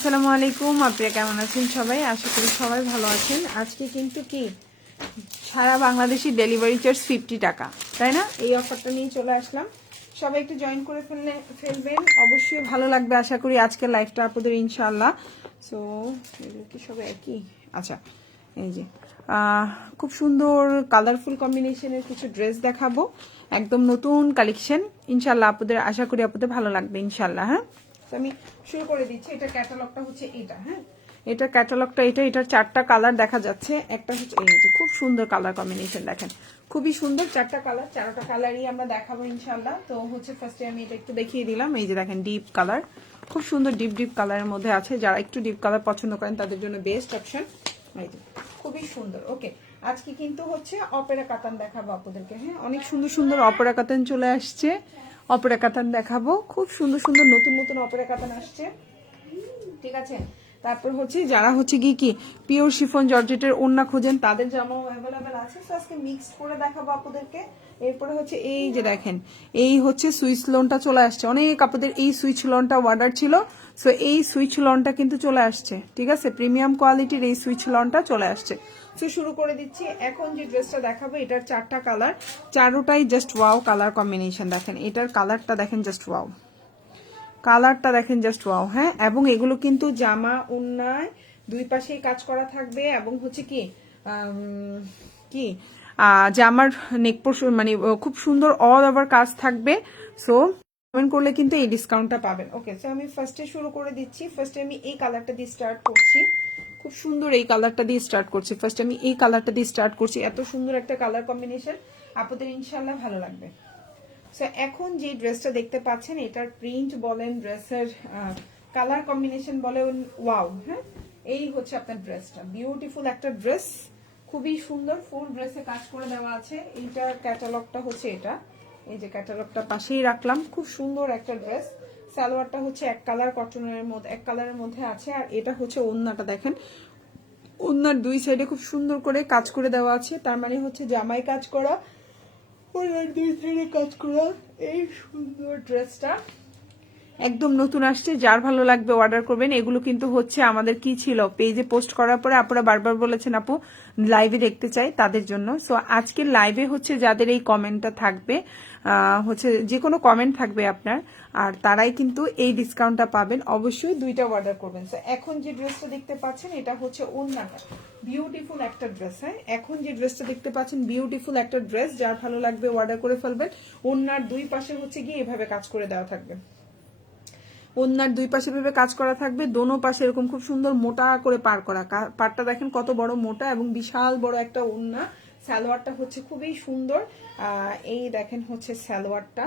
আসসালামু আলাইকুম, আপনারা কেমন আছেন সবাই? আশা করি সবাই ভালো আছেন। আজকে কিন্তু কি সারা বাংলাদেশি ডেলিভারি চার্জ 50 টাকা, তাই না? এই অফারটা নিয়ে চলে আসলাম। সবাই একটু জয়েন করে ফেলবেন, অবশ্যই ভালো লাগবে আশা করি আজকের লাইভটা আপনাদের ইনশাআল্লাহ। সো এগুলো কি সবাই একই? আচ্ছা, এই যে খুব সুন্দর কালারফুল কম্বিনেশনের কিছু ড্রেস দেখাবো, একদম নতুন কালেকশন। ইনশাআল্লাহ আপনাদের আশা করি আপনাদের ভালো লাগবে ইনশাআল্লাহ। হ্যাঁ, আমি শুরু করে দিচ্ছি। এটা ক্যাটালগটা হচ্ছে এটা। হ্যাঁ, এটা ক্যাটালগটা এটার 4টা কালার দেখা যাচ্ছে। একটা হচ্ছে এই যে খুব সুন্দর কালার কম্বিনেশন, দেখেন খুবই সুন্দর 4টা কালার। 4টা কালারই আমরা দেখাবো ইনশাআল্লাহ। তো হচ্ছে ফার্স্টে আমি এটা একটু দেখিয়ে দিলাম। এই যে দেখেন ডিপ কালার, খুব সুন্দর ডিপ কালারের মধ্যে আছে। যারা একটু ডিপ কালার পছন্দ করেন তাদের জন্য বেস্ট অপশন। এই যে খুবই সুন্দর। ওকে, আজকে কিন্তু হচ্ছে অপেরা কাতান দেখাবো আপনাদেরকে। হ্যাঁ, অনেক সুন্দর সুন্দর অপেরা কাতান চলে আসছে। অপেরা কাতান দেখাবো, খুব সুন্দর সুন্দর নতুন নতুন অপেরা কাতান আসছে, ঠিক আছে? তারপর হচ্ছে যারা হচ্ছে কি পিওর শিফন জর্জেটের ওড়না খোঁজেন তাদের জামাও অ্যাভেলেবেল আছে। তো আজকে মিক্সড করে দেখাবো আপনাদেরকে। এরপরে হচ্ছে এই যে দেখেন, এই হচ্ছে সুইচ লোনটা চলে আসছে। অনেক আপনাদের এই সুইচ লোনটা অর্ডার ছিল, সো এই সুইচ লনটা কিন্তু চলে আসছে, ঠিক আছে? প্রিমিয়াম কোয়ালিটির এই সুইচ লনটা চলে আসছে। তো শুরু করে দিচ্ছি। এখন যে ড্রেসটা দেখাবো এটার 4টা কালার, চারোটাই জাস্ট ওয়াও কালার কম্বিনেশন। দেখেন এটার কালারটা দেখেন, জাস্ট ওয়াও কালারটা দেখেন, জাস্ট ওয়াও। হ্যাঁ, এবং এগুলো কিন্তু জামা ওন্নায় দুই পাশেই কাজ করা থাকবে, এবং হচ্ছে কি জামার নেক পোর্শন মানে খুব সুন্দর অল ওভার কাজ থাকবে। সো কমেন্ট করলে কিন্তু এই ডিসকাউন্টটা পাবেন। ওকে, সো আমি ফার্স্টে শুরু করে দিচ্ছি। ফার্স্টে আমি এই কালারটা দিয়ে স্টার্ট করছি। খুব সুন্দর এই কালারটা দিয়ে স্টার্ট করছি। ফার্স্টে আমি এই কালারটা দিয়ে স্টার্ট করছি। এত সুন্দর একটা কালার কম্বিনেশন, আপনাদের ইনশাল্লাহ ভালো লাগবে। সো এখন যে ড্রেসটা দেখতে পাচ্ছেন এটার প্রিন্ট বলেন, ড্রেসের কালার কম্বিনেশন বলেন, ওয়াও। হ্যাঁ, এই হচ্ছে আপনার ড্রেসটা, বিউটিফুল একটা ড্রেস, খুবই সুন্দর। ফুল ড্রেসে কাজ করে দেওয়া আছে। এইটার ক্যাটালগটা হচ্ছে এটা। এই যে ক্যাটালগটা পাশেই রাখলাম। খুব সুন্দর একটা ড্রেস। সালোয়ারটা হচ্ছে এক কালারের মধ্যে আছে। আর এটা হচ্ছে ওড়নাটা দেখেন, ওড়নার দুই সাইডে খুব সুন্দর করে কাজ করে দেওয়া আছে। তার মানে হচ্ছে জামাই কাজ করা, ওনার দুই সাইডে কাজ করা। এই সুন্দর ড্রেসটা একদম নতুন আসছে, যার ভালো লাগবে অর্ডার করবেন। এগুলো কিন্তু হচ্ছে আমাদের কি ছিল, পেজে পোস্ট করার পরে আপনারা বারবার বলেছেন আপু লাইভে দেখতে চাই, তাদের জন্য। সো আজকের লাইভে হচ্ছে যাদের এই কমেন্টটা থাকবে, হচ্ছে যে কোনো কমেন্ট থাকবে আপনার, আর তারাই কিন্তু এই ডিসকাউন্টটা পাবেন। অবশ্যই দুইটা অর্ডার করবেন। সো এখন যে ড্রেসটা দেখতে পাচ্ছেন এটা হচ্ছে ওড়নাটা, বিউটিফুল একটা ড্রেস। হ্যাঁ, এখন যে ড্রেসটা দেখতে পাচ্ছেন বিউটিফুল একটা ড্রেস, যার ভালো লাগবে অর্ডার করে ফেলবেন। ওড়নার দুই পাশে হচ্ছে গিয়ে এভাবে কাজ করে দেওয়া থাকবে। ওড়নার দুই পাশে ভেবে কাজ করা থাকবে, দোনো পাশে এরকম খুব সুন্দর মোটা করে পার করা। পারটা দেখেন কত বড় মোটা, এবং বিশাল বড় একটা ওড়না। সালোয়ারটা হচ্ছে খুবই সুন্দর। এই দেখেন হচ্ছে সালোয়ারটা,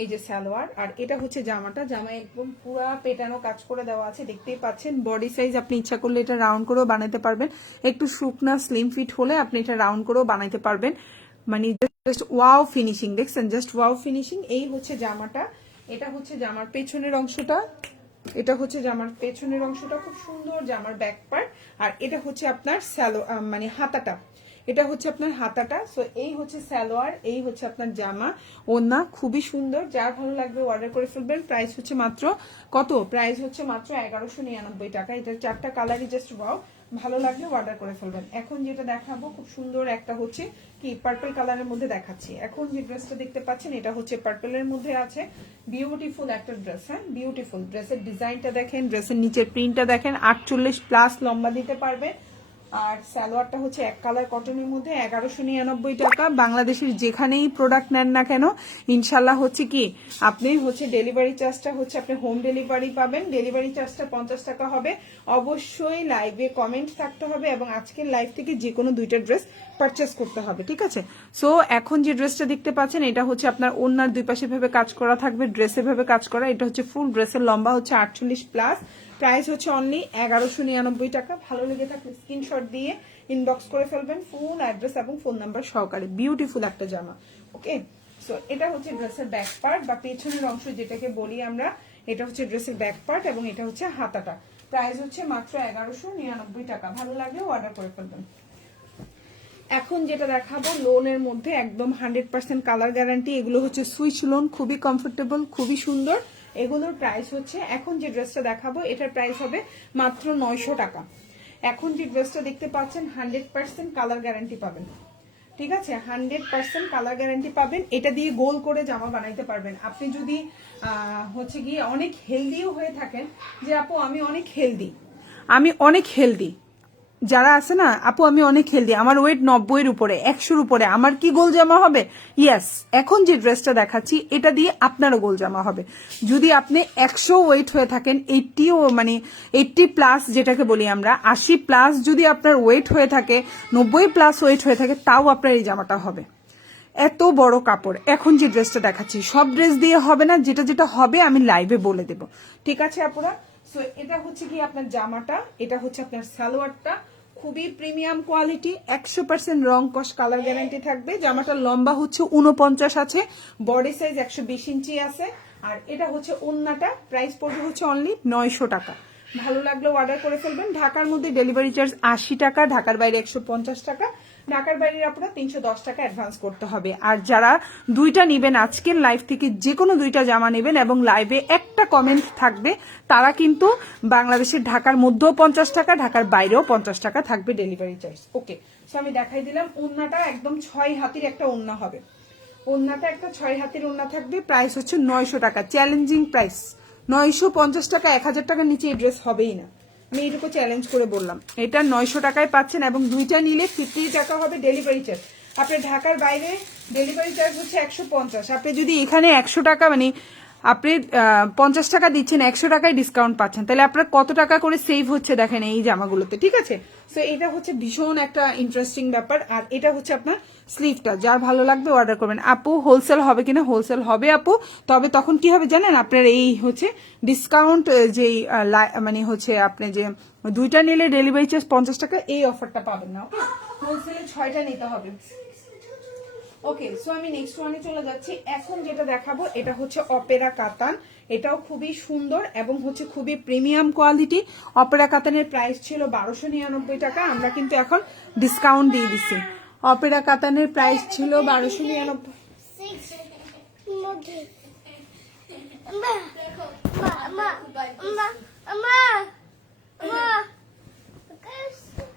এই যে সালোয়ার। আর এটা হচ্ছে জামাটা, জামায় একদম পুরা পেটানো কাজ করে দেওয়া আছে, দেখতেই পাচ্ছেন। বডি সাইজ আপনি ইচ্ছা করলে এটা রাউন্ড করেও বানাতে পারবেন, একটু শুকনা স্লিম ফিট হলে আপনি এটা রাউন্ড করেও বানাইতে পারবেন। মানে জাস্ট ওয়াও ফিনিশিং, দেখছেন, জাস্ট ওয়াও ফিনিশিং। এই হচ্ছে জামাটা, এটা হচ্ছে জামার পেছনের অংশটা, এটা হচ্ছে জামার পেছনের অংশটা, খুব সুন্দর জামার ব্যাক পার্ট। আর এটা হচ্ছে আপনার মানে হাতাটা, এটা হচ্ছে আপনার হাতাটা। সো এই হচ্ছে সালোয়ার, এই হচ্ছে আপনার জামা ওড়না, খুবই সুন্দর। যার ভালো লাগবে অর্ডার করে ফেলবেন। প্রাইস হচ্ছে মাত্র কত? প্রাইস হচ্ছে মাত্র 1199 টাকা। এটার 4টা কালারই জাস্ট ওয়াও, ভালো লাগলে অর্ডার করে ফেলবেন। এখন যেটা দেখাবো খুব সুন্দর একটা হচ্ছে কি পার্পল কালারের মধ্যে দেখাচ্ছি। এখন যে ড্রেসটা দেখতে পাচ্ছেন এটা হচ্ছে পার্পলের মধ্যে আছে, বিউটিফুল একটা ড্রেস। হ্যাঁ, বিউটিফুল ড্রেসের ডিজাইনটা দেখেন, ড্রেসের নিচের প্রিন্টটা দেখেন, 48+ লম্বা দিতে পারবে। আর সালোয়ারটা হচ্ছে এক কালার কটনের মধ্যে, 1199 টাকা। বাংলাদেশের যেখানেই প্রোডাক্ট নেন না কেন ইনশাল্লাহ হচ্ছে কি আপনি হচ্ছে ডেলিভারি চার্জটা হচ্ছে আপনি হোম ডেলিভারি পাবেন। ডেলিভারি চার্জটা 50 টাকা হবে। অবশ্যই লাইভে কমেন্ট থাকতে হবে, এবং আজকের লাইভ থেকে যে কোনো দুইটা ড্রেস পারচেস করতে হবে, ঠিক আছে? সো এখন যে ড্রেসটা দেখতে পাচ্ছেন এটা হচ্ছে আপনার ওড়নার দুই পাশে ভাবে কাজ করা থাকবে, ড্রেসের ভাবে কাজ করা। এটা হচ্ছে ফুল ড্রেসের লম্বা হচ্ছে 48+, প্রাইস হচ্ছে অনলি 1199 টাকা। ভালো লেগে থাকলে স্ক্রিনশট দিয়ে ইনবক্স করে ফেলবেন, ফুল অ্যাড্রেস এবং ফোন নাম্বার সহকারে। বিউটিফুল একটা জামা। ওকে, সো এটা হচ্ছে ড্রেসের ব্যাক পার্ট বা পেছনের অংশ যেটাকে বলি আমরা। এটা হচ্ছে ড্রেসের ব্যাক পার্ট, এবং এটা হচ্ছে হাতাটা। প্রাইস হচ্ছে মাত্র 1199 টাকা। ভালো লাগলে অর্ডার করে ফেলবেন। এখন যেটা দেখাবো লোনের মধ্যে একদম 100% কালার গ্যারান্টি। এগুলো হচ্ছে সুইচ লোন, খুবই কমফোর্টেবল, খুবই সুন্দর, এগুলোর প্রাইস হচ্ছে, এখন যে ড্রেসটা দেখাবো এটার প্রাইস হবে মাত্র 900 টাকা। এখন যে ড্রেসটা দেখতে পাচ্ছেন 100% কালার গ্যারান্টি পাবেন, ঠিক আছে? 100% কালার গ্যারান্টি পাবেন। এটা দিয়ে গোল করে জামা বানাইতে পারবেন। আপনি যদি হচ্ছে গিয়ে অনেক হেলদিও হয়ে থাকেন, যে আপু আমি অনেক হেলদি, যারা আছে না আপু আমি অনেক হেলদি, আমার ওয়েট 90-এর উপরে, 100-র উপরে, আমার কি গোল জামা হবে? ইয়েস, এখন যে ড্রেসটা দেখাচ্ছি এটা দিয়ে আপনারও গোল জামা হবে। যদি আপনি 100 ওয়েট হয়ে থাকেন, 80 মানে 80+ যেটাকে বলি আমরা, 80+ যদি আপনার ওয়েট হয়ে থাকে, 90+ ওয়েট হয়ে থাকে, তাও আপনার এই জামাটা হবে। এত বড় কাপড়। এখন যে ড্রেসটা দেখাচ্ছি সব ড্রেস দিয়ে হবে না, যেটা যেটা হবে আমি লাইভে বলে দেব, ঠিক আছে আপুরা? সো এটা হচ্ছে কি আপনার জামাটা, এটা হচ্ছে আপনার সালোয়ারটা, খুবই প্রিমিয়াম কোয়ালিটি, 100% রং কস কালার গ্যারান্টি থাকবে। জামাটার লম্বা হচ্ছে 49 আছে, বডি সাইজ 120 ইঞ্চি আছে, আর এটা হচ্ছে ওন্নাটা। প্রাইস পড়বে হচ্ছে অনলি 900 টাকা। ভালো লাগলে অর্ডার করে ফেলবেন। ঢাকার মধ্যে ডেলিভারি চার্জ 80 টাকা, ঢাকার বাইরে 150 টাকা, ঢাকার বাইরে আপনারা 310 টাকা অ্যাডভান্স করতে হবে। আর যারা দুইটা নেবেন, আজকের লাইভ থেকে যে কোনো দুইটা জামা নেবেন এবং লাইভে একটা কমেন্ট থাকবে, তারা কিন্তু বাংলাদেশের ঢাকার মধ্যেও 50 টাকা, ঢাকার বাইরেও 50 টাকা থাকবে ডেলিভারি চার্জ। ওকে, সো আমি দেখাই দিলাম। ওন্নাটা একদম 6 হাতির একটা ওন্না হবে, ওন্নাটা একটা 6 হাতির ওন্না থাকবে। প্রাইস হচ্ছে 900 টাকা, চ্যালেঞ্জিং প্রাইস। 950 টাকা, 1000 টাকার নিচে এই ড্রেস হবেই না, আমি এইটুকু চ্যালেঞ্জ করে বললাম। এটা 900 টাকায় পাচ্ছেন এবং দুইটা নিলে 50 টাকা হবে ডেলিভারি চার্জ। আপনার ঢাকার বাইরে ডেলিভারি চার্জ হচ্ছে 150। আপনি যদি এখানে 100 টাকা মানে আপনি 50 টাকা দিচ্ছেন, 100 টাকায় ডিসকাউন্ট পাচ্ছেন, তাহলে আপনার কত টাকা করে সেভ হচ্ছে দেখেন এই জামাগুলোতে, ঠিক আছে? সো এটা হচ্ছে ভীষণ একটা ইন্টারেস্টিং ব্যাপার। আর এটা হচ্ছে আপনার স্লিভটা, যার ভালো লাগবে অর্ডার করবেন। আপু হোলসেল হবে কিনা? হোলসেল হবে আপু, তবে তখন কি হবে জানেন, আপনার এই হচ্ছে ডিসকাউন্ট যেই মানে হচ্ছে আপনি যে দুইটা নিলে ডেলিভারি চার্জ 50 টাকা, এই অফারটা পাবেন না। ওকে, হোলসেলে 6টা নিতে হবে। ওকে, সো আমি নেক্সট ওয়ানে চলে যাচ্ছি। এখন যেটা দেখাবো এটা হচ্ছে অপেরা কাতান, এটাও খুবই সুন্দর এবং হচ্ছে খুবই প্রিমিয়াম কোয়ালিটি। অপেরা কাতানের প্রাইস ছিল 1299 টাকা, আমরা কিন্তু এখন ডিসকাউন্ট দিয়ে দিচ্ছি। অপেরা কাতানের প্রাইস ছিল 1299।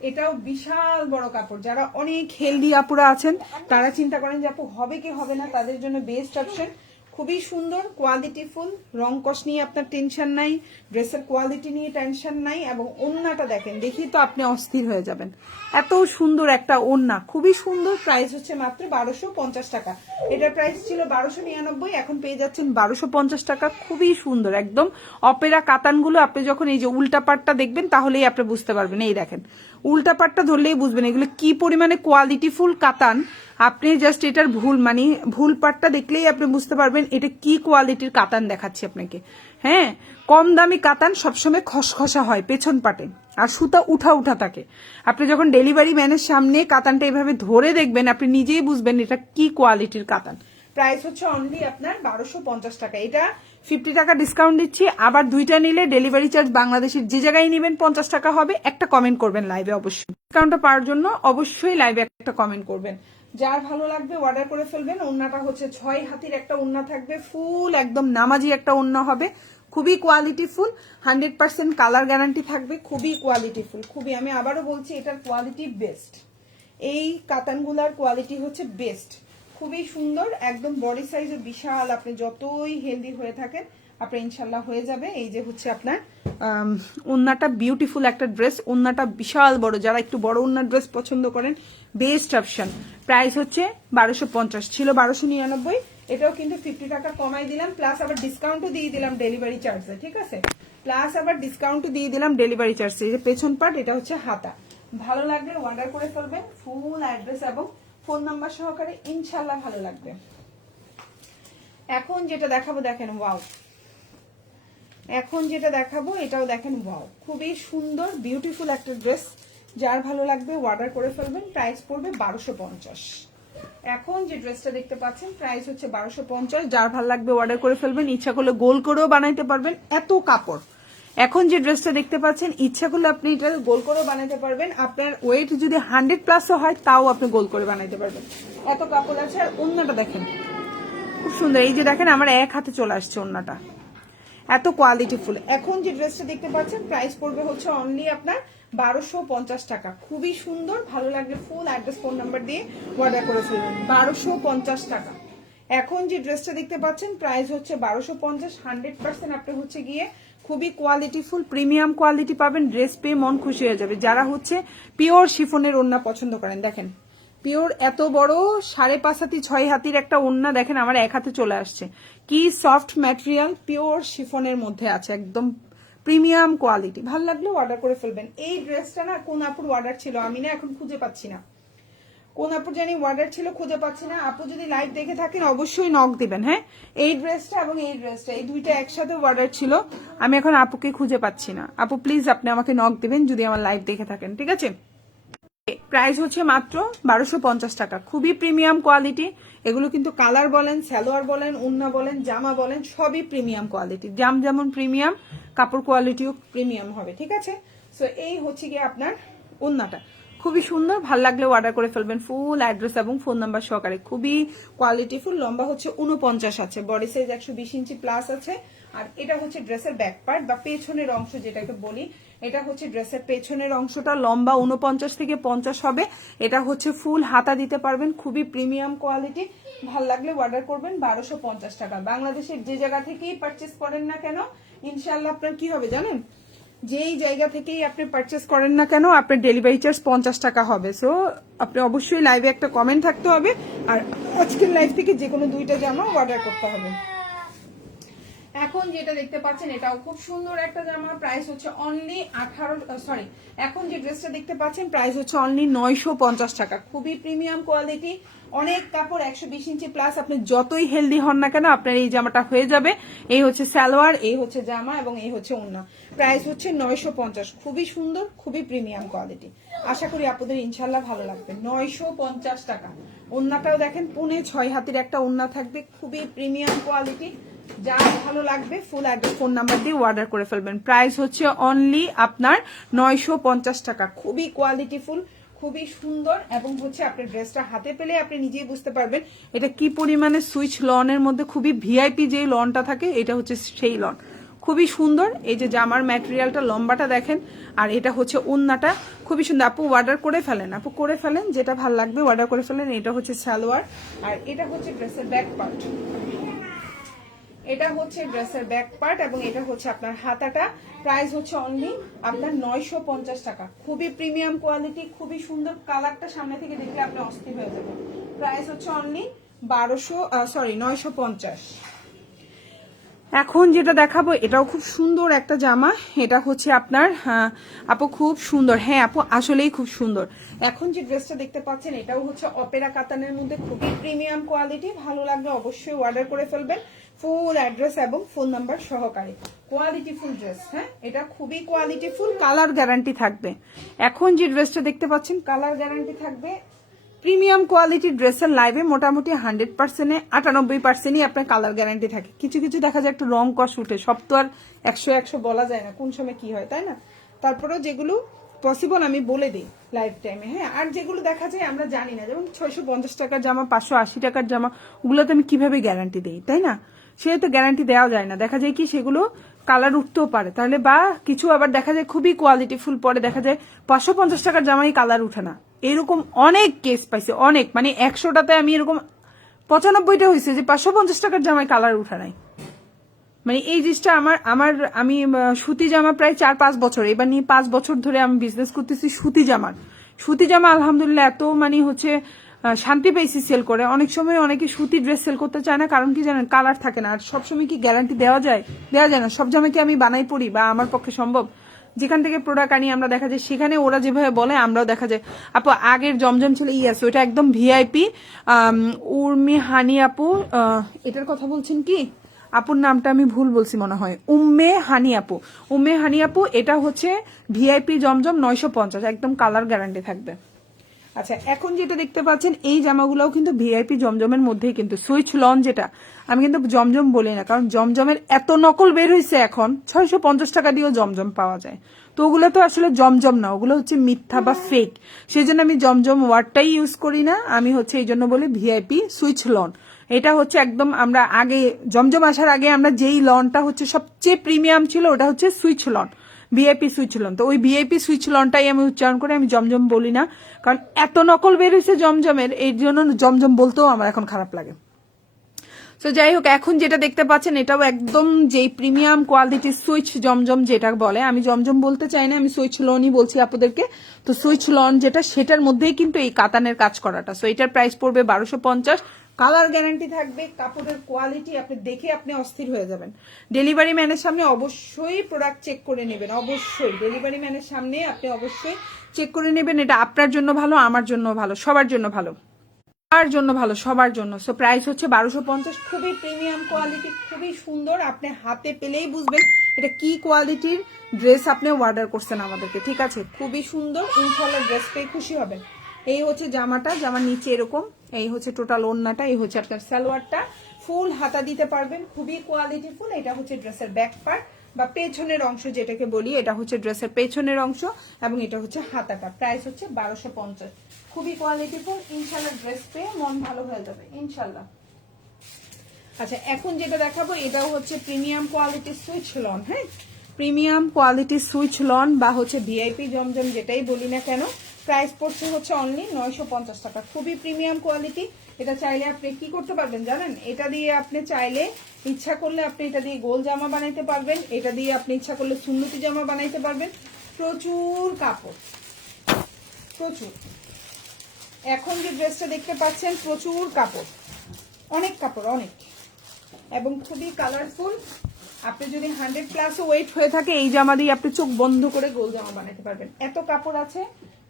এটাও বিশাল বড় কাপড়। যারা অনেক হেলদি আপুরা আছেন, তারা চিন্তা করেন যে আপু হবে কি হবে না, তাদের জন্য বেস্ট অপশন। খুবই সুন্দর, কোয়ালিটিফুল, রং কস নিয়ে আপনার টেনশন নাই, ড্রেসের কোয়ালিটি নিয়ে টেনশন নাই। এবং ওন্নাটা দেখেন, দেখি তো আপনি অস্থির হয়ে যাবেন, এত সুন্দর একটা ওন্না, খুবই সুন্দর। প্রাইস হচ্ছে মাত্র 1250 টাকা। এটার প্রাইস ছিল 1299, এখন পেয়ে যাচ্ছেন 1250 টাকা। খুবই সুন্দর একদম অপেরা কাতানগুলো। আপনি যখন এই যে উল্টা পাটটা দেখবেন তাহলেই আপনি বুঝতে পারবেন। এই দেখেন, উল্টা পাটটা ধরলেই বুঝবেন এগুলো কি পরিমাণে কোয়ালিটিফুল কাতান। আপনি জাস্ট এটার ভুল পাটটা দেখলেই আপনি বুঝতে পারবেন এটা কি কোয়ালিটির কাতান দেখাচ্ছি আপনাকে। হ্যাঁ, কম দামি কাতান সবসময় খসখসা হয় পেছন পাটে, আর সুতা উঠা উঠা থাকে। আপনি যখন ডেলিভারি ম্যানের সামনে কাতানটা এভাবে ধরে দেখবেন, আপনি নিজেই বুঝবেন এটা কি কোয়ালিটির কাতান। প্রাইস হচ্ছে অনলি আপনার 1250 টাকা। এটা 50 টাকা ডিসকাউন্ট দিচ্ছি। আবার দুইটা নিলে ডেলিভারি চার্জ বাংলাদেশের যে জায়গায় নেবেন 50 টাকা হবে। একটা কমেন্ট করবেন লাইভে, অবশ্যই ডিসকাউন্টটা পাওয়ার জন্য অবশ্যই লাইভে একটা কমেন্ট করবেন। যার ভালো লাগবে অর্ডার করে ফেলবেন। ওন্নাটা হচ্ছে 6 হাতির একটা ওন্না থাকবে, ফুল একদম নামাজি একটা ওন্না হবে, খুবই কোয়ালিটিফুল, 100% কালার গ্যারান্টি থাকবে, খুবই কোয়ালিটিফুল, খুবই। আমি আবারও বলছি এটার কোয়ালিটি বেস্ট, এই কাতানগুলার কোয়ালিটি হচ্ছে বেস্ট, খুবই সুন্দর একদম। বডি সাইজও বিশাল, আপনি যতই হেলদি হয়ে থাকেন আপনার ইনশাল্লাহ হয়ে যাবে। এই যে হচ্ছে আপনার ওন্নাটা, বিউটিফুল একটা ড্রেস, ওন্নাটা বিশাল বড়। যারা একটু বড় ওন্নার ড্রেস পছন্দ করেন, বেস্ট অপশন। প্রাইস হচ্ছে 1250, ছিল 1299, এটাও কিন্তু 50 টাকা কমাই দিলাম, প্লাস আবার ডিসকাউন্টও দিয়ে দিলাম ডেলিভারি চার্জে, ঠিক আছে? প্লাস আবার ডিসকাউন্টও দিয়ে দিলাম ডেলিভারি চার্জে। এই যে পেছন পার্ট, এটা হচ্ছে হাতা। ভালো লাগবে অর্ডার করে ফেলবেন, ফুল অ্যাড্রেস এবং ফোন নাম্বার সহকারে, ইনশাল্লাহ ভালো লাগবে। এখন যেটা দেখাবো দেখেন, ওয়াও। এখন যেটা দেখাবো এটাও দেখেন, ওয়াও, খুবই সুন্দর বিউটিফুল একটা ড্রেস। যার ভালো লাগবে অর্ডার করে ফেলবেন। প্রাইস পড়বে 1250। এখন যে ড্রেসটা দেখতে পাচ্ছেন প্রাইস হচ্ছে 1250। যার ভালো লাগবে অর্ডার করে ফেলবেন। ইচ্ছা করলে গোল করেও বানাইতে পারবেন, এত কাপড়। এখন যে ড্রেসটা দেখতে পাচ্ছেন, ইচ্ছা করলে আপনি এটা গোল করেও বানাইতে পারবেন। আপনার ওয়েট যদি 100+ হয় তাও আপনি গোল করে বানাইতে পারবেন, এত কাপড় আছে। আর ওন্নাটা দেখেন খুব সুন্দর, এই যে দেখেন আমার এক হাতে চলে আসছে ওন্নাটা। এত কোয়ালিটিফুল। এখন যে ড্রেসটা দেখতে পাচ্ছেন প্রাইস পড়বে হচ্ছে অনলি আপনার 1250 টাকা। খুবই সুন্দর, ভালো লাগলে ফুল অ্যাড্রেস ফোন নাম্বার দিয়ে অর্ডার করে ফেলবেন। 1250 টাকা। এখন যে ড্রেসটা দেখতে পাচ্ছেন প্রাইস হচ্ছে 1250। 100% আপনি হচ্ছে গিয়ে খুবই কোয়ালিটিফুল প্রিমিয়াম কোয়ালিটি পাবেন। ড্রেস পেয়ে মন খুশি হয়ে যাবে যারা হচ্ছে পিওর শিফনের ওড়না পছন্দ করেন। দেখেন পিওর এত বড় 5.5 হাতি 6 হাতির একটা ওড়না দেখেন আমার এক হাতে চলে আসছে। কি সফট ম্যাটেরিয়াল, পিওর শিফনের মধ্যে আছে, একদম প্রিমিয়াম কোয়ালিটি। ভালো লাগলে অর্ডার করে ফেলবেন। এই ড্রেসটা না কোন আপুর অর্ডার ছিল আমি না এখন খুঁজে পাচ্ছি না, কোন আপুর জানি অর্ডার ছিল খুঁজে পাচ্ছি না। আপু যদি লাইভ দেখে থাকেন অবশ্যই নক দিবেন। হ্যাঁ, এই ড্রেসটা এবং এই ড্রেসটা এই দুইটা একসাথে অর্ডার ছিল, আমি এখন আপুকে খুঁজে পাচ্ছি না। আপু প্লিজ আপনি আমাকে নক দিবেন যদি আমার লাইভ দেখে থাকেন, ঠিক আছে? প্রাইস হচ্ছে মাত্র 1250 টাকা। খুবই প্রিমিয়াম কোয়ালিটি। এগুলো কিন্তু কালার বলেন, সালোয়ার বলেন, ওড়না বলেন, জামা বলেন, সবই প্রিমিয়াম কোয়ালিটি। জাম যেমন প্রিমিয়াম, কাপড় কোয়ালিটিও প্রিমিয়াম হবে, ঠিক আছে? সো এই হচ্ছে গিয়ে আপনার ওড়নাটা খুবই সুন্দর, ভাল লাগলে অর্ডার করে ফেলবেন ফুল অ্যাড্রেস এবং ফোন নাম্বার সহকারে। খুবই কোয়ালিটিফুল। লম্বা হচ্ছে 49 আছে, বডি সাইজ 120 ইঞ্চি প্লাস আছে। আর এটা হচ্ছে ড্রেসের ব্যাক পার্ট বা পেছনের অংশ যেটাকে বলি, এটা হচ্ছে ড্রেসের পেছনের অংশটা। লম্বা 49 থেকে 50 হবে। এটা হচ্ছে ফুল হাতা দিতে পারবেন, খুবই প্রিমিয়াম কোয়ালিটি। ভাল লাগলে অর্ডার করবেন। 1250 টাকা। বাংলাদেশের যে জায়গা থেকেই পারচেস করেন না কেন ইনশাল্লাহ আপনার কি হবে জানেন, যেই জায়গা থেকেই আপনি পারচেস করেন না কেন আপনার ডেলিভারি চার্জ 50 টাকা হবে। সো আপনি অবশ্যই লাইভে একটা কমেন্ট থাকতে হবে, আর আজকের লাইভ থেকে যে কোনো দুইটা জামা অর্ডার করতে হবে। এখন যেটা দেখতে পাচ্ছেন এটাও খুব সুন্দর একটা জামা, প্রাইস হচ্ছে অনলি এখন যে ড্রেসটা দেখতে পাচ্ছেন প্রাইস হচ্ছে অনলি 950 টাকা। খুবই প্রিমিয়াম কোয়ালিটি, অনেক কাপড়, 120 ইঞ্চি প্লাস। আপনি যতই হেলদি হন না কেন আপনার এই জামাটা হয়ে যাবে। এই হচ্ছে সালোয়ার, এই হচ্ছে জামা এবং এই হচ্ছে ওড়না। প্রাইস হচ্ছে 950। খুবই সুন্দর, খুবই প্রিমিয়াম কোয়ালিটি। আশা করি আপনাদের ইনশাল্লাহ ভালো লাগবে। 950 টাকা। ওড়নাটাও দেখেন 5.5 হাতের একটা ওড়না থাকবে, খুবই প্রিমিয়াম কোয়ালিটি। যা ভালো লাগবে ফুল অ্যাড্রেস ফোন নাম্বার দিয়ে অর্ডার করে ফেলবেন। প্রাইস হচ্ছে অনলি আপনার 950 টাকা। খুবই কোয়ালিটিফুল, খুবই সুন্দর এবং হচ্ছে আপনার ড্রেসটা হাতে পেলে আপনি নিজেই বুঝতে পারবেন এটা কি পরিমাণে সুইচ লনের মধ্যে খুবই ভিআইপি যে লনটা থাকে, এটা হচ্ছে সেই লন। খুবই সুন্দর। এই যে জামার ম্যাটেরিয়ালটা, লম্বাটা দেখেন, আর এটা হচ্ছে ওড়নাটা খুবই সুন্দর। আপু অর্ডার করে ফেলেন, আপু করে ফেলেন, যেটা ভালো লাগবে অর্ডার করে ফেলেন। এটা হচ্ছে সালোয়ার আর এটা হচ্ছে ড্রেসের ব্যাক পার্ট। এটা হচ্ছে ড্রেসের ব্যাক পার্ট এবং এটা হচ্ছে আপনার হাতাটা। প্রাইস হচ্ছে অনলি আপনার 950 টাকা। খুবই প্রিমিয়াম কোয়ালিটি, খুবই সুন্দর। কালারটা সামনে থেকে দেখলে আপনি অস্থির হয়ে যাবেন। প্রাইস হচ্ছে অনলি 950। এখন যেটা দেখাবো এটাও খুব সুন্দর একটা জামা। এটা হচ্ছে আপনার আপু খুব সুন্দর। হ্যাঁ আপু আসলেই খুব সুন্দর। এখন যে ড্রেসটা দেখতে পাচ্ছেন এটাও হচ্ছে অপেরা কাতানের মধ্যে, খুবই প্রিমিয়াম কোয়ালিটি। ভালো লাগলে অবশ্যই অর্ডার করে ফেলবেন ফুল অ্যাড্রেস এবং ফোন নাম্বার সহকারে। কোয়ালিটিফুল ড্রেস, হ্যাঁ এটা খুবই কোয়ালিটিফুল, কালার গ্যারান্টি থাকবে। এখন যে ড্রেসটা দেখতে পাচ্ছেন কালার গ্যারান্টি থাকবে। প্রিমিয়াম কোয়ালিটির ড্রেসের লাইভে মোটামুটি 100%-এ 98%ই আপনার কালার গ্যারান্টি থাকে। কিছু কিছু দেখা যায় একটু রং কষ উঠে, সব তো আর 100 বলা যায় না, কোন সময় কি হয়, তাই না? তারপরেও যেগুলো পসিবল আমি বলে দিই লাইভ টাইমে। হ্যাঁ, আর যেগুলো দেখা যায় আমরা জানি না, যেমন 650 টাকার জামা, 580 টাকার জামা, ওগুলোতে আমি কিভাবে গ্যারান্টি দিই, তাই না? সে তো গ্যারান্টি দেওয়া যায় না। দেখা যায় কি সেগুলো কালার উঠতেও পারে, তাহলে বা কিছু আবার দেখা যায় খুবই কোয়ালিটিফুল, পরে দেখা যায় 550 টাকার জামাই কালার উঠে না। এরকম অনেক কেস পাইছে, অনেক, মানে 100টাতে আমি এরকম 95টা হয়েছে যে 550 টাকার জামাই কালার উঠে নাই। মানে এই জিনিসটা আমি সুতি জামা প্রায় 4-5 বছর, এবার নিয়ে 5 বছর ধরে আমি বিজনেস করতেছি সুতি জামা আলহামদুলিল্লাহ এত মানে হচ্ছে শান্তি পেয়েছি সেল করে। অনেক সময় অনেকে সুতি ড্রেস সেল করতে চায় না, কারণ কি জানেন, কালার থাকে না। আর সবসময় কি গ্যারান্টি দেওয়া যায় না। সব জামা কি আমি বানাই পড়ি বা আমার পক্ষে সম্ভব? যেখান থেকে প্রোডাক্ট আনি আমরা দেখা যায় সেখানে ওরা যেভাবে বলে আমরাও দেখা যায়। আপু আগের জমজম ছিল, ইয়াস ওইটা একদম ভিআইপি। উর্মি হানি আপু, এটার কথা বলছেন কি? আপুর নামটা আমি ভুল বলছি মনে হয়, উম্মে হানি আপু। এটা হচ্ছে ভিআইপি জমজম 950, একদম কালার গ্যারান্টি থাকবে। আচ্ছা, এখন যেটা দেখতে পাচ্ছেন এই জামাগুলোও কিন্তু ভিআইপি জমজমের মধ্যেই, কিন্তু সুইচ লন যেটা, আমি কিন্তু জমজম বলি না, কারণ জমজমের এত নকল বের হয়েছে এখন, 650 টাকা দিয়েও জমজম পাওয়া যায়। তো ওগুলো তো আসলে জমজম না, ওগুলো হচ্ছে মিথ্যা বা ফেক। সেই জন্য আমি জমজম ওয়ার্ডটাই ইউজ করি না, আমি হচ্ছে এই জন্য বলি ভিআইপি সুইচ লন। এটা হচ্ছে একদম আমরা আগে জমজম আসার আগে আমরা যেই লনটা হচ্ছে সবচেয়ে প্রিমিয়াম ছিল ওটা হচ্ছে switch loan, VIP switch loan. তো ওই ভিআইপি সুইচ লনটাই আমি উচ্চারণ করে, আমি জমজম বলি না, কারণ এত নকল বের হয়েছে জমজমের, এই জন্য জমজম বলতেও আমার এখন খারাপ লাগে। তো যাই হোক, এখন যেটা দেখতে পাচ্ছেন এটাও একদম যেই প্রিমিয়াম কোয়ালিটির সুইচ জমজম যেটা বলে, আমি জমজম বলতে চাই না, আমি সুইচ লনই বলছি আপনাদেরকে। তো সুইচ লন যেটা, সেটার মধ্যেই কিন্তু এই কাতানের কাজ করাটা। সো এটার প্রাইস পড়বে 1250। কালার গ্যারান্টি থাকবে, কাপড়ের কোয়ালিটি আপনি দেখে আপনি অস্থির হয়ে যাবেন। ডেলিভারি ম্যানের সামনে অবশ্যই প্রোডাক্ট চেক করে নেবেন, অবশ্যই ডেলিভারি ম্যানের সামনে আপনি অবশ্যই চেক করে নেবেন। এটা আপনার জন্য ভালো, আমার জন্য ভালো, সবার জন্য ভালো, সবার জন্য ভালো, সবার জন্য। সো প্রাইস হচ্ছে 1250। খুবই প্রিমিয়াম কোয়ালিটি, খুবই সুন্দর, আপনি হাতে পেলেই বুঝবেন এটা কি কোয়ালিটির ড্রেস আপনি অর্ডার করছেন আমাদেরকে, ঠিক আছে? খুবই সুন্দর, ইনশাআল্লাহ ড্রেস পেয়ে খুশি হবেন। এই হচ্ছে জামাটা, জামার নিচে এরকম, এই হচ্ছে টোটাল ওড়নাটা, এই হচ্ছে আপনার সালোয়ারটা, ফুল হাতা দিতে পারবেন, খুবই কোয়ালিটি ফুল। এটা হচ্ছে ড্রেসের ব্যাক পার্ট বা পেছনের অংশ যেটাকে বলি, এটা হচ্ছে ড্রেসের পেছনের অংশ, এবং এটা হচ্ছে হাতাটা। প্রাইস হচ্ছে 1250। খুবই কোয়ালিটিফুল, ইনশাল্লাহ ড্রেস পেয়ে মন ভালো হয়ে যাবে ইনশাল্লাহ। আচ্ছা, এখন যেটা দেখাবো এটাও হচ্ছে প্রিমিয়াম কোয়ালিটির সুইচ লন। হ্যাঁ, প্রিমিয়াম কোয়ালিটির সুইচ লন বা হচ্ছে ভিআইপি জমজম যেটাই বলি না কেন, প্রাইস পড়ছে হচ্ছে অনলি 950 টাকা। খুবই প্রিমিয়াম কোয়ালিটি। এটা চাইলে আপনি কি করতে পারবেন জানেন, এটা দিয়ে আপনি চাইলে ইচ্ছা করলে আপনি এটা দিয়ে গোল জামা বানাইতে পারবেন, এটা দিয়ে আপনি ইচ্ছা করলে সুন্নতি জামা বানাইতে পারবেন। প্রচুর কাপড়, প্রচুর। এখন যে ড্রেসটা দেখতে পাচ্ছেন প্রচুর কাপড়, অনেক কাপড়, অনেক, এবং খুবই কালারফুল। আপনি যদি 100+ ওয়েট হয়ে থাকে এই জামা দিয়ে আপনি চোখ বন্ধ করে গোল জামা বানাতে পারবেন, এত কাপড় আছে।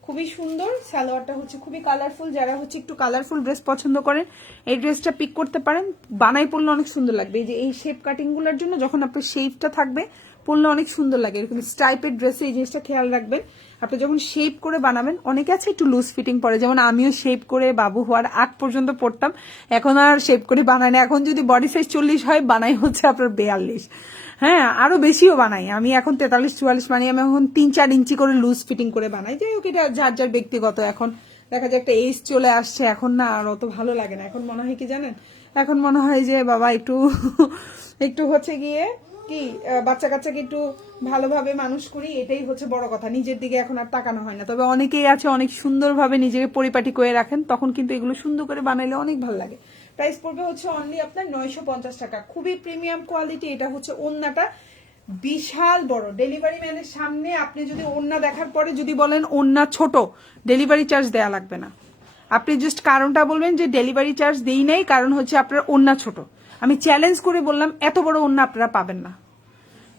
খুবই সুন্দর, সালোয়ারটা হচ্ছে খুবই কালারফুল। যারা হচ্ছে একটু কালারফুল ড্রেস পছন্দ করেন এই ড্রেসটা পিক করতে পারেন, বানাই পড়লে অনেক সুন্দর লাগবে। এই যে এই শেপ কাটিং গুলোর জন্য যখন আপনার শেপটা থাকবে পরলে অনেক সুন্দর লাগে। এরকম স্টাইপের ড্রেসে এই জিনিসটা খেয়াল রাখবেন, আপনি যখন শেপ করে বানাবেন, অনেকে আছে একটু লুজ ফিটিং পরে, যেমন আমিও শেপ করে বাবু হওয়ার আগ পর্যন্ত পড়তাম, এখন আর শেপ করে বানাই না। এখন যদি বডি সাইজ 40 হয়, বানাই হচ্ছে আপনার 42, হ্যাঁ আরো বেশিও বানাই। আমি এখন 43-44 বানাই, আমি এখন 3-4 ইঞ্চি করে লুজ ফিটিং করে বানাই। যাই হোক, এটা যার যার ব্যক্তিগত। এখন দেখা যায় একটা এজ চলে আসছে, এখন না আর অত ভালো লাগে না। এখন মনে হয় কি জানেন, এখন মনে হয় যে বাবা একটু একটু হচ্ছে গিয়ে কি বাচ্চা কাচ্চাকে একটু ভালোভাবে মানুষ করি, এটাই হচ্ছে বড় কথা। নিজের দিকে এখন আর তাকানো হয় না। তবে অনেকেই আছে অনেক সুন্দরভাবে নিজেকে পরিপাটি করে রাখেন, তখন কিন্তু এগুলো সুন্দর করে বানাইলে অনেক ভালো লাগে। প্রাইস পড়বে হচ্ছে অনলি আপনার 950 টাকা। খুবই প্রিমিয়াম কোয়ালিটি। এটা হচ্ছে ওড়নাটা বিশাল বড়। ডেলিভারি ম্যানের সামনে আপনি যদি ওড়না দেখার পরে যদি বলেন ওড়না ছোট, ডেলিভারি চার্জ দেয়া লাগবে না। আপনি জাস্ট কারণটা বলবেন যে ডেলিভারি চার্জ দেই নাই, কারণ হচ্ছে আপনার ওড়না ছোট। আমি চ্যালেঞ্জ করে বললাম এত বড় ওড়না আপনারা পাবেন না।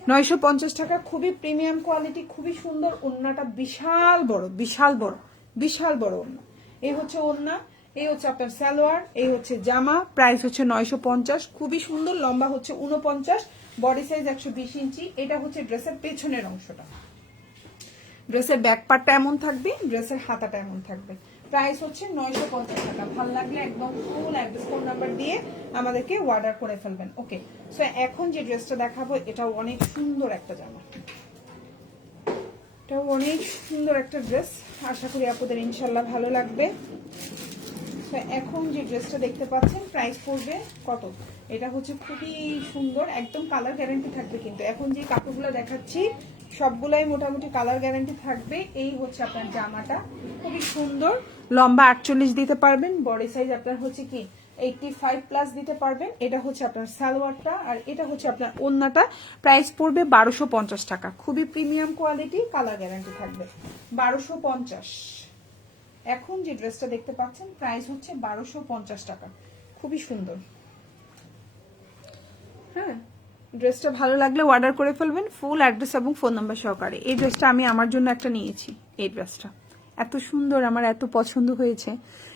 950 টাকা। খুবই প্রিমিয়াম কোয়ালিটি, খুবই সুন্দর। ওড়নাটা বিশাল বড়, বিশাল বড়, বিশাল বড় ওড়না। এই হচ্ছে ওড়না, এই হচ্ছে আপনার সালোয়ার, এই হচ্ছে জামা। প্রাইস হচ্ছে 950। খুবই সুন্দর। লম্বা হচ্ছে 49, বডি সাইজ 120 ইঞ্চি। এটা হচ্ছে ড্রেসের পেছনের অংশটা। ড্রেসের ব্যাক পার্টটা এমন থাকবে, ড্রেসের হাতাটা এমন থাকবে। প্রাইস হচ্ছে 950 টাকা। ভালো লাগলে একদম ফুল অ্যাড্রেস ফোন নাম্বার দিয়ে আমাদেরকে অর্ডার করে ফেলবেন। ওকে, সো এখন যে ড্রেসটা দেখাবো এটাও অনেক সুন্দর একটা জামা, এটাও অনেক সুন্দর একটা ড্রেস। আশা করি আপনাদের ইনশাল্লাহ ভালো লাগবে। তো এখন যে ড্রেসটা দেখতে পাচ্ছেন প্রাইস পড়বে কত? এটা হচ্ছে খুবই সুন্দর, একদম কালার গ্যারান্টি থাকবে। কিন্তু এখন যে কাপড়গুলো দেখাচ্ছি সবগুলাই মোটামুটি কালার গ্যারান্টি থাকবে। এই হচ্ছে আপনার জামাটা, খুবই সুন্দর। লম্বা 48 দিতে পারবেন, বডি সাইজ আপনার হচ্ছে কি 85+ দিতে পারবেন। এটা হচ্ছে আপনার সালোয়ারটা, আর এটা হচ্ছে আপনার ওড়নাটা। প্রাইস পড়বে 1250 টাকা। খুবই প্রিমিয়াম কোয়ালিটি, কালার গ্যারান্টি থাকবে। 1250। এখন যে ড্রেসটা দেখতে পাচ্ছেন প্রাইস হচ্ছে 1250 টাকা। খুবই সুন্দর। হ্যাঁ, ড্রেসটা ভালো লাগলে অর্ডার করে ফেলবেন ফুল অ্যাড্রেস এবং ফোন নাম্বার সহকারে। এই ড্রেসটা আমি আমার জন্য একটা নিয়েছি। এই ড্রেসটা এত সুন্দর, আমার এত পছন্দ হয়েছে,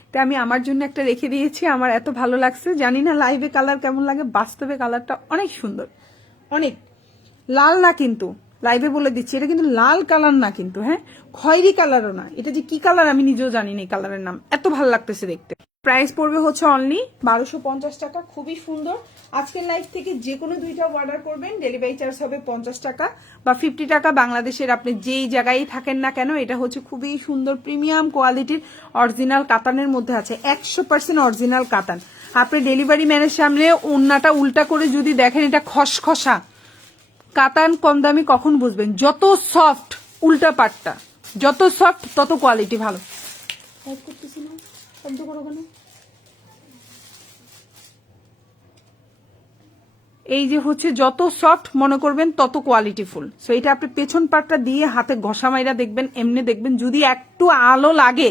এটা আমি আমার জন্য একটা রেখে দিয়েছি। আমার এত ভালো লাগছে, জানি না লাইভে কালার কেমন লাগে, বাস্তবে কালারটা অনেক সুন্দর, অনেক। লাল না কিন্তু, লাইভে বলে দিচ্ছি এটা কিন্তু লাল কালার না কিন্তু, হ্যাঁ খয়েরি কালারও না। এটা যে কি কালার আমি নিজেও জানি না, এই কালারের নাম। এত ভালো লাগতেছে দেখতে। প্রাইস পড়বে হচ্ছে অনলি 1250 টাকা। খুবই সুন্দর। আজকের লাইভ থেকে যে কোনো দুইটা অর্ডার করবেন, ডেলিভারি চার্জ হবে 50 টাকা বা 50 টাকা বাংলাদেশের আপনি যেই জায়গায় থাকেন না কেন। এটা হচ্ছে খুবই সুন্দর প্রিমিয়াম কোয়ালিটির অরিজিনাল কাতানের মধ্যে আছে, 100% অরিজিনাল কাতান। আপনি ডেলিভারি ম্যানের সামনে ওন্নাটা উল্টা করে যদি দেখেন এটা খসখসা কাতান কম দামি কখন বুঝবেন? যত সফট উল্টা পাটটা, যত সফট তত কোয়ালিটি ভালো। এই যে হচ্ছে যত সফট মনে করবেন তত কোয়ালিটিফুল। সো এটা আপনি পেছন পাটটা দিয়ে হাতে ঘষা মাইরা দেখবেন, এমনি দেখবেন যদি একটু আলো লাগে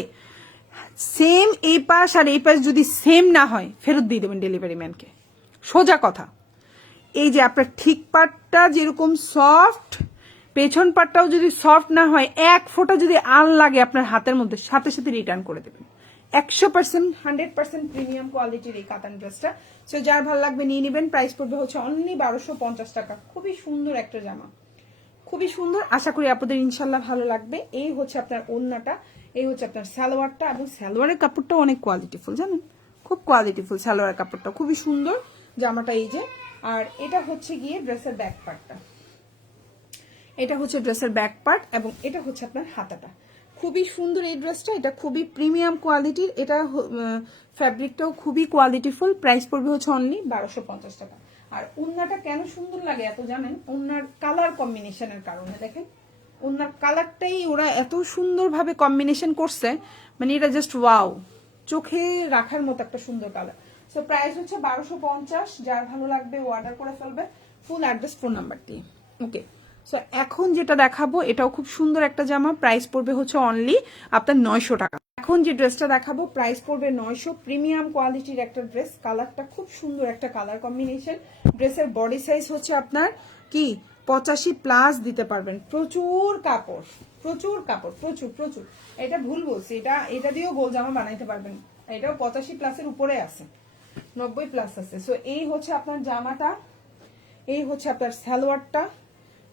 সেম এই পাশ আর এই পাশ যদি সেম না হয় ফেরত দিয়ে দেবেন ডেলিভারি ম্যানকে, সোজা কথা। এই যে আপনার ঠিক পাটটা যেরকম সফট, পেছন পাটটাও যদি সফট না হয়, এক ফোঁটা যদি আল লাগে আপনার হাতের মধ্যে, সাথে সাথে রিটার্ন করে দেবেন। 100% 100% প্রিমিয়াম কোয়ালিটির এই কাতান ড্রেসটা। সো যার ভালো লাগবে নিয়ে নেবেন। প্রাইস পড়বে হচ্ছে অনলি 1250 টাকা। খুবই সুন্দর একটা জামা, খুবই সুন্দর। আশা করি আপনাদের ইনশাল্লাহ ভালো লাগবে। এই হচ্ছে আপনার ওড়নাটা, এই হচ্ছে আপনার সালোয়ারটা, এবং সালোয়ারের কাপড়টাও অনেক কোয়ালিটিফুল, জানেন, খুব কোয়ালিটিফুল সালোয়ারের কাপড়টা, খুবই সুন্দর জামাটা। এই যে, আর এটা হচ্ছে গিয়ে ড্রেসের ব্যাক পার্টটা, এটা হচ্ছে ড্রেসের ব্যাক পার্ট, এবং এটা হচ্ছে আপনার হাতাটা। খুবই সুন্দর এই ড্রেসটা, এটা খুবই প্রিমিয়াম কোয়ালিটির, এটা ফ্যাব্রিকটাও খুবই কোয়ালিটিফুল। প্রাইস পড়বে হচ্ছে অনলি 1250 টাকা। আর ওড়নাটা কেন সুন্দর লাগে এত জানেন? ওড়নার কালার কম্বিনেশনের কারণে। দেখেন ওড়নার কালারটাই ওরা এত সুন্দরভাবে কম্বিনেশন করছে, মানে এটা জাস্ট ওয়াও, চোখে রাখার মতো একটা সুন্দর কালার। সো প্রাইস হচ্ছে 1250। যার ভালো লাগবে অর্ডার করে ফেলবে, ফুল অ্যাড্রেস ফোন নাম্বার দিয়ে। ওকে, সো এখন যেটা দেখাবো এটাও খুব সুন্দর একটা জামা, প্রাইস পড়বে হচ্ছে অনলি আপনার 900 টাকা। এখন যে ড্রেসটা দেখাবো প্রাইস পড়বে 900। প্রিমিয়াম কোয়ালিটির একটা ড্রেস, কালারটা খুব সুন্দর একটা কালার কম্বিনেশন। ড্রেসের বডি সাইজ হচ্ছে আপনার কি 85+ দিতে পারবেন। প্রচুর কাপড়, প্রচুর কাপড়, প্রচুর প্রচুর। এটা ভুল বলছি, এটা দিয়েও গোল জামা বানাইতে পারবেন। এটাও 85+-এর উপরে আছে, 90+ আছে। সো এই হচ্ছে আপনার জামাটা, এই হচ্ছে আপনার সালোয়ারটা,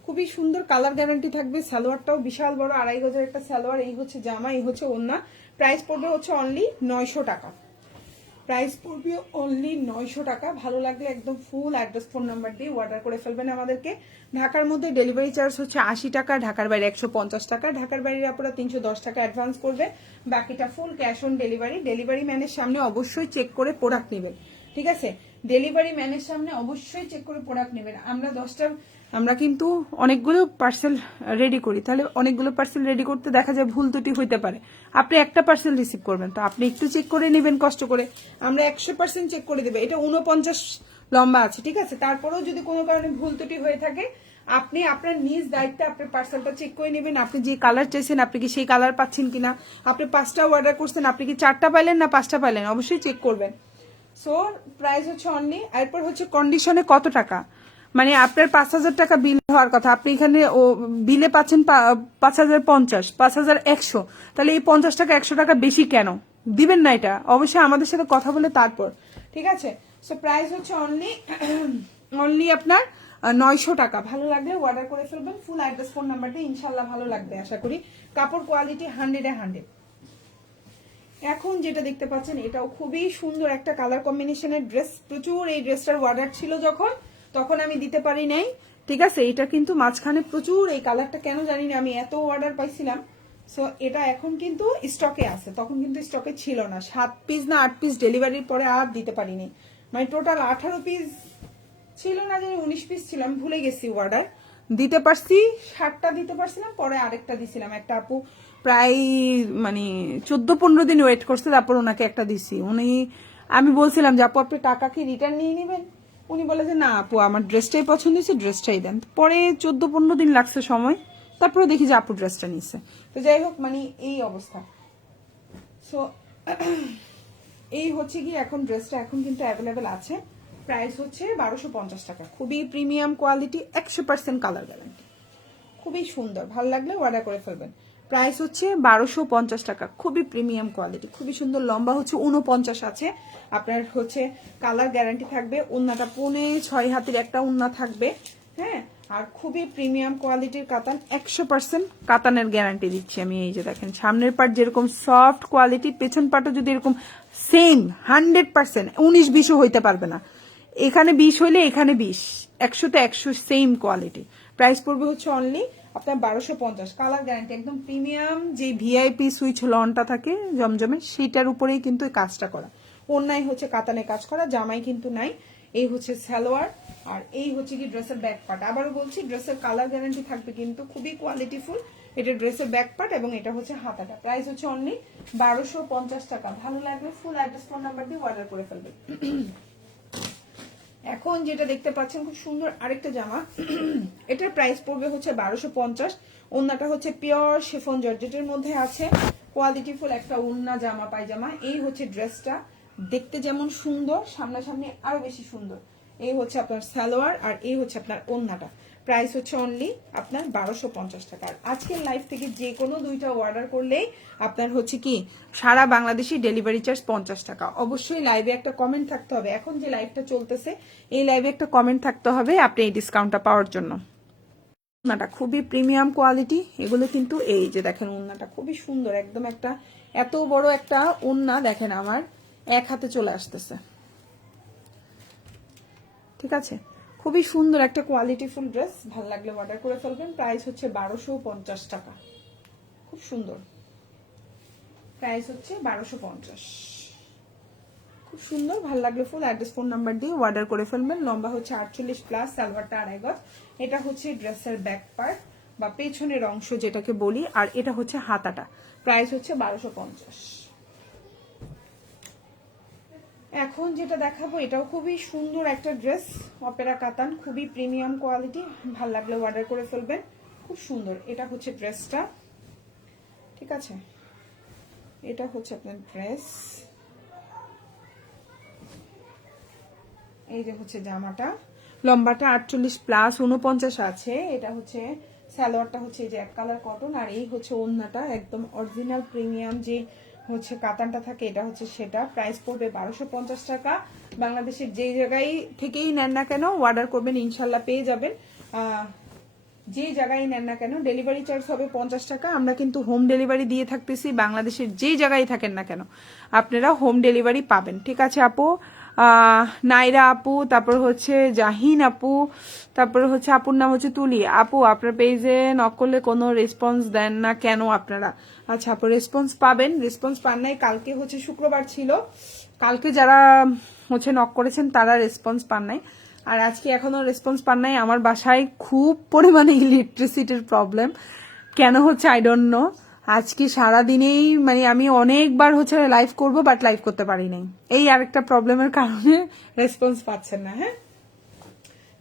খুবই সুন্দর কালার গ্যারান্টি থাকবে। সালোয়ারটাও বিশাল বড়, 2.5 গজের একটা সালোয়ার। এই হচ্ছে জামা, এই হচ্ছে ওড়না। প্রাইস পড়বে হচ্ছে অনলি 900 টাকা। প্রাইস পড়বে অনলি 900 টাকা। ভালো লাগলে একদম ফুল অ্যাড্রেস ফোন নাম্বার দিয়ে অর্ডার করে ফেলবেন আমাদেরকে। ঢাকার মধ্যে ডেলিভারি চার্জ হচ্ছে 80 টাকা, ঢাকার বাইরে 150 টাকা। ঢাকার বাইরে আপনারা 310 টাকা অ্যাডভান্স করবে, বাকিটা full cash on delivery. Delivery ম্যানের সামনে অবশ্যই চেক করে প্রোডাক্ট নেবেন, ঠিক আছে? ডেলিভারি ম্যানের সামনে অবশ্যই চেক করে প্রোডাক্ট নেবেন। আমরা কিন্তু অনেকগুলো পার্সেল রেডি করি, তাহলে অনেকগুলো পার্সেল রেডি করতে দেখা যায় ভুল ত্রুটি হইতে পারে। আপনি একটা পার্সেল রিসিভ করবেন, তো আপনি একটু চেক করে নেবেন কষ্ট করে, আমরা 100% চেক করে দেবো। এটা 49 লম্বা আছে, ঠিক আছে? তারপরেও যদি কোনো কারণে ভুল ত্রুটি হয়ে থাকে, আপনি আপনার নিজ দায়িত্বে আপনার পার্সেলটা চেক করে নেবেন। আপনি যে কালার চাইছেন আপনি কি সেই কালার পাচ্ছেন কিনা, আপনি 5টা অর্ডার করছেন আপনি কি 4টা পাইলেন না 5টা পাইলেন, অবশ্যই চেক করবেন। সো প্রাইস হচ্ছে অনলি। এরপর হচ্ছে কন্ডিশনে কত টাকা, মানে আপনার 5000 টাকা বিল হওয়ার কথা, আপনি এখানে বিলে পাচ্ছেন 5050, 5100, তাহলে এই 50 টাকা 100 টাকা বেশি কেন দিবেন না? এটা অবশ্যই আমাদের সাথে কথা বলে তারপর, ঠিক আছে? সো প্রাইস হচ্ছে অনলি আপনার 900 টাকা। ভালো লাগলে অর্ডার করে ফেলবেন, ফুল অ্যাড্রেস ফোন নাম্বারটা, ইনশাল্লাহ ভালো লাগবে আশা করি। কাপড় কোয়ালিটি 100-এ 100। এখন যেটা দেখতে পাচ্ছেন এটাও খুবই সুন্দর একটা কালার কম্বিনেশনের ড্রেস। প্রচুর এই ড্রেসটার অর্ডার ছিল তখন আমি দিতে পারি নাই, ঠিক আছে? এটা কিন্তু মাঝখানে প্রচুর এই কালারটা কেন জানি না আমি এত অর্ডার পাইছিলাম। সো এটা এখন কিন্তু স্টকে আছে, তখন কিন্তু স্টকে ছিল না। 7 পিস না 8 পিস ডেলিভারির পরে আর দিতে পারিনি, মানে টোটাল 18 পিস ছিল না, যে 19 পিস ছিল, আমি ভুলে গেছি অর্ডার দিতে পারছি। 7টা দিতে পারছিলাম, পরে আরেকটা দিছিলাম। একটা আপু প্রায় মানে 14-15 দিন ওয়েট করছে, তারপর ওনাকে একটা দিছি। আমি বলছিলাম যে আপু আপনি টাকা কি রিটার্ন নিয়ে নেবেন? উনি বলে যে না আপু আমার ড্রেসটাই পছন্দ হয়েছে, ড্রেসটাই দেন। পরে 14-15 দিন লাগছে সময়, তারপরে দেখি যে আপু ড্রেসটা নিচ্ছে। তো যাই হোক, মানে এই অবস্থা। সো এই হচ্ছে কি এখন ড্রেসটা এখন কিন্তু অ্যাভেলেবেল আছে। প্রাইস হচ্ছে 1250 টাকা। খুবই প্রিমিয়াম কোয়ালিটি, 100% কালার গ্যারান্টি, খুবই সুন্দর। ভালো লাগলে অর্ডার করে ফেলবেন। প্রাইস হচ্ছে 1250 টাকা। খুবই প্রিমিয়াম কোয়ালিটি, খুবই সুন্দর। লম্বা হচ্ছে 49 আছে, আপনার হচ্ছে কালার গ্যারান্টি থাকবে। ওন্নাটা 5.5 হাতের একটা ওন্না থাকবে, হ্যাঁ। আর খুবই প্রিমিয়াম কোয়ালিটির কাতান, 100% কাতানের গ্যারান্টি দিচ্ছি আমি। এই যে দেখেন সামনের পার্ট যেরকম সফট কোয়ালিটি, পেছন পার্টও যদি এরকম সেম 100%, 19-20ও হইতে পারবে না। এখানে 20 হইলে এখানে 20, 100-তে 100 সেম কোয়ালিটি। প্রাইস পড়বে হচ্ছে অনলি আপনার 1250। কালার গ্যারান্টি, একদম প্রিমিয়াম যে ভিআইপি সুইচ লনটা থাকে জমজমে, সেটার উপরেই কিন্তু এই কাজটা করা। ওড়নায় হচ্ছে কাতানে কাজ করা, জামাই কিন্তু নাই। এই হচ্ছে সালোয়ার, আর এই হচ্ছে কি ড্রেসের ব্যাক পার্ট। আবারও বলছি ড্রেসের কালার গ্যারান্টি থাকবে কিন্তু, খুবই কোয়ালিটিফুল। এটা ড্রেসের ব্যাক পার্ট এবং এটা হচ্ছে হাতাটা। প্রাইস হচ্ছে অনলি 1250 টাকা। ভালো লাগবে ফুল অ্যাড্রেস ফোন নাম্বার দিয়ে অর্ডার করে ফেলবেন। এখন যেটা দেখতে পাচ্ছেন খুব সুন্দর আরেকটা জামা, এটার প্রাইস পড়বে হচ্ছে 1250। ওড়নাটা হচ্ছে পিওর শিফন জর্জেটের মধ্যে আছে, কোয়ালিটিফুল একটা ওড়না জামা পায়জামা। এই হচ্ছে ড্রেসটা, দেখতে যেমন সুন্দর সামনাসামনি আরো বেশি সুন্দর। এই হচ্ছে আপনার সালোয়ার, আর এই হচ্ছে আপনার ওড়নাটা। প্রাইস হচ্ছে অনলি আপনার 1250 টাকা। আর আজকের লাইভ থেকে যে কোনো দুইটা অর্ডার করলেই আপনার হচ্ছে কি সারা বাংলাদেশি ডেলিভারি চার্জ 50 টাকা। অবশ্যই লাইভে একটা কমেন্ট থাকতে হবে, এখন যে লাইভটা চলতেছে এই লাইভে একটা কমেন্ট থাকতে হবে আপনি এই ডিসকাউন্টটা পাওয়ার জন্য। ওড়নাটা খুবই প্রিমিয়াম কোয়ালিটি, এগুলো কিন্তু এই যে দেখেন ওড়নাটা খুবই সুন্দর, একদম একটা এত বড় একটা ওড়না দেখেন আমার এক হাতে চলে আসতেছে, ঠিক আছে। খুবই সুন্দর একটা কোয়ালিটিফুল ড্রেস, ভালো লাগলে অর্ডার করে ফেলবেন। প্রাইস হচ্ছে 1250 টাকা, খুব সুন্দর। প্রাইস হচ্ছে 1250, খুব সুন্দর। ভালো লাগলে ফুল অ্যাড্রেস ফোন নাম্বার দিয়ে অর্ডার করে ফেলবেন। লম্বা হচ্ছে 48+, সালোয়ারটা 2.5 গজ। এটা হচ্ছে ড্রেসের ব্যাক পার্ট বা পেছনের অংশ যেটাকে বলি, আর এটা হচ্ছে হাতাটা। প্রাইস হচ্ছে 1250। এখন যেটা দেখাবো এটাও খুবই সুন্দর একটা ড্রেস, অপেরা কাতান, খুবই প্রিমিয়াম কোয়ালিটি। ভাল লাগলে অর্ডার করে ফেলবেন, খুব সুন্দর। এটা হচ্ছে ড্রেসটা, ঠিক আছে। এটা হচ্ছে আপনার ড্রেস, এই যে হচ্ছে জামাটা, লম্বাটা 48+, 49 আছে। এটা হচ্ছে সালোয়ারটা হচ্ছে এই যে এক কালার কটন, আর এই হচ্ছে ওড়নাটা একদম অরিজিনাল প্রিমিয়াম যে হচ্ছে কাতানটা থাকে, এটা হচ্ছে সেটা। প্রাইস পড়বে 1250 টাকা। বাংলাদেশের যেই জায়গায় থেকেই নেন না কেন অর্ডার করবেন, ইনশাল্লাহ পেয়ে যাবেন। যে জায়গায় নেন না কেন ডেলিভারি চার্জ হবে 50 টাকা। আমরা কিন্তু হোম ডেলিভারি দিয়ে থাকতেছি, বাংলাদেশের যেই জায়গায় থাকেন না কেন আপনারা হোম ডেলিভারি পাবেন, ঠিক আছে আপু। নাইরা আপু, তারপর হচ্ছে জাহিন আপু, তারপর হচ্ছে আপুর নাম হচ্ছে তুলি আপু। আপনার পেজে নক করলে কোনো রেসপন্স দেন না কেন আপনারা? আচ্ছা আপু, রেসপন্স পাবেন। রেসপন্স পান নাই, কালকে হচ্ছে শুক্রবার ছিল, কালকে যারা হচ্ছে নক করেছেন তারা রেসপন্স পান নাই, আর আজকে এখনো রেসপন্স পান নাই। আমার বাসায় খুব পরিমাণে ইলেকট্রিসিটির প্রবলেম, কেন হচ্ছে আই ডোন্ট নো। আজকে সারাদিনেই মানে আমি অনেকবার হচ্ছে লাইভ করব, বাট লাইভ করতে পারি নাই, এই আরেকটা প্রবলেমের কারণে রেসপন্স পাচ্ছেন না। হ্যাঁ,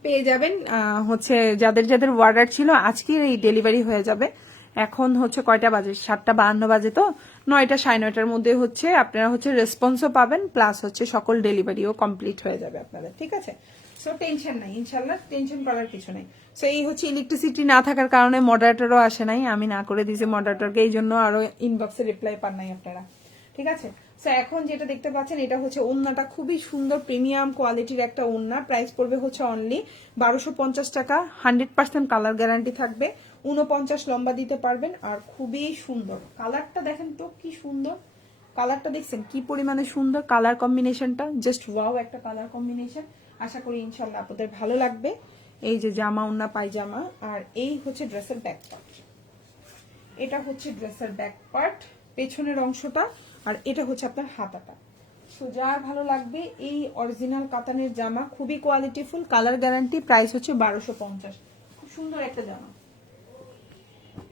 পেয়ে যাবেন। হচ্ছে যাদের যাদের অর্ডার ছিল আজকে এই ডেলিভারি হয়ে যাবে। এখন হচ্ছে কয়টা বাজে, 7:52 বাজে, তো 9টা 9:30টার মধ্যে হচ্ছে আপনারা হচ্ছে রেসপন্সও পাবেন, প্লাস হচ্ছে সকল ডেলিভারিও কমপ্লিট হয়ে যাবে আপনাদের, ঠিক আছে। সো টেনশন নাই, ইনশাল্লাহ টেনশন করার কিছু নাই। সো এই হচ্ছে ইলেকট্রিসিটি না থাকার কারণে মডারেটরও আসে নাই, আমি না করে দিয়েছি মডারেটরকে, এই জন্য আরো ইনবক্সে রিপ্লাই পান নাই আপনারা, ঠিক আছে। সো এখন যেটা দেখতে পাচ্ছেন এটা হচ্ছে ওড়নাটা, খুবই সুন্দর প্রিমিয়াম কোয়ালিটির একটা ওড়না। প্রাইস পড়বে হচ্ছে অনলি 1250 টাকা। 100% কালার গ্যারান্টি থাকবে, 49 লম্বা দিতে পারবেন, আর খুবই সুন্দর। কালারটা দেখেন তো কি সুন্দর, কালারটা দেখছেন কি পরিমাণে সুন্দর, কালার কম্বিনেশনটা জাস্ট ওয়াও একটা কালার কম্বিনেশন। আশা করি ইনশাল্লাহ আপনাদের ভালো লাগবে। এই যে জামা ওড়না পায়জামা, আর এই হচ্ছে ড্রেসের ব্যাক পার্ট। এটা হচ্ছে ড্রেসের ব্যাক পার্ট, পেছনের অংশটা, আর এটা হচ্ছে আপনার হাতাটা। সো যার ভালো লাগবে এই অরিজিনাল কাতানের জামা, খুবই কোয়ালিটিফুল, কালার গ্যারান্টি। প্রাইস হচ্ছে 1250, খুব সুন্দর একটা জামা।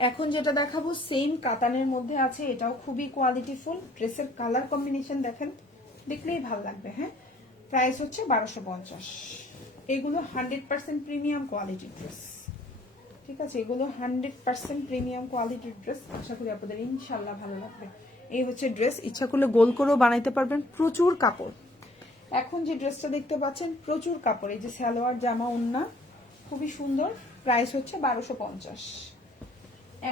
এখন যেটা দেখাবো সেম কাতানের মধ্যে আছে, এটাও খুবই কোয়ালিটিফুল। ড্রেসের কালার কম্বিনেশন দেখেন, দেখলেই ভালো লাগবে। হ্যাঁ, প্রাইস হচ্ছে 1250। এগুলো 100% প্রিমিয়াম কোয়ালিটির ড্রেস, ঠিক আছে। এগুলো 100% প্রিমিয়াম কোয়ালিটির ড্রেস, আশা করি আপনাদের ইনশাল্লাহ ভালো লাগবে। এই হচ্ছে ড্রেস, ইচ্ছা করলে গোল করেও বানাইতে পারবেন, প্রচুর কাপড়। এখন যে ড্রেসটা দেখতে পাচ্ছেন প্রচুর কাপড়, এই যে সালোয়ার জামা ওড়না, খুবই সুন্দর। প্রাইস হচ্ছে 1250।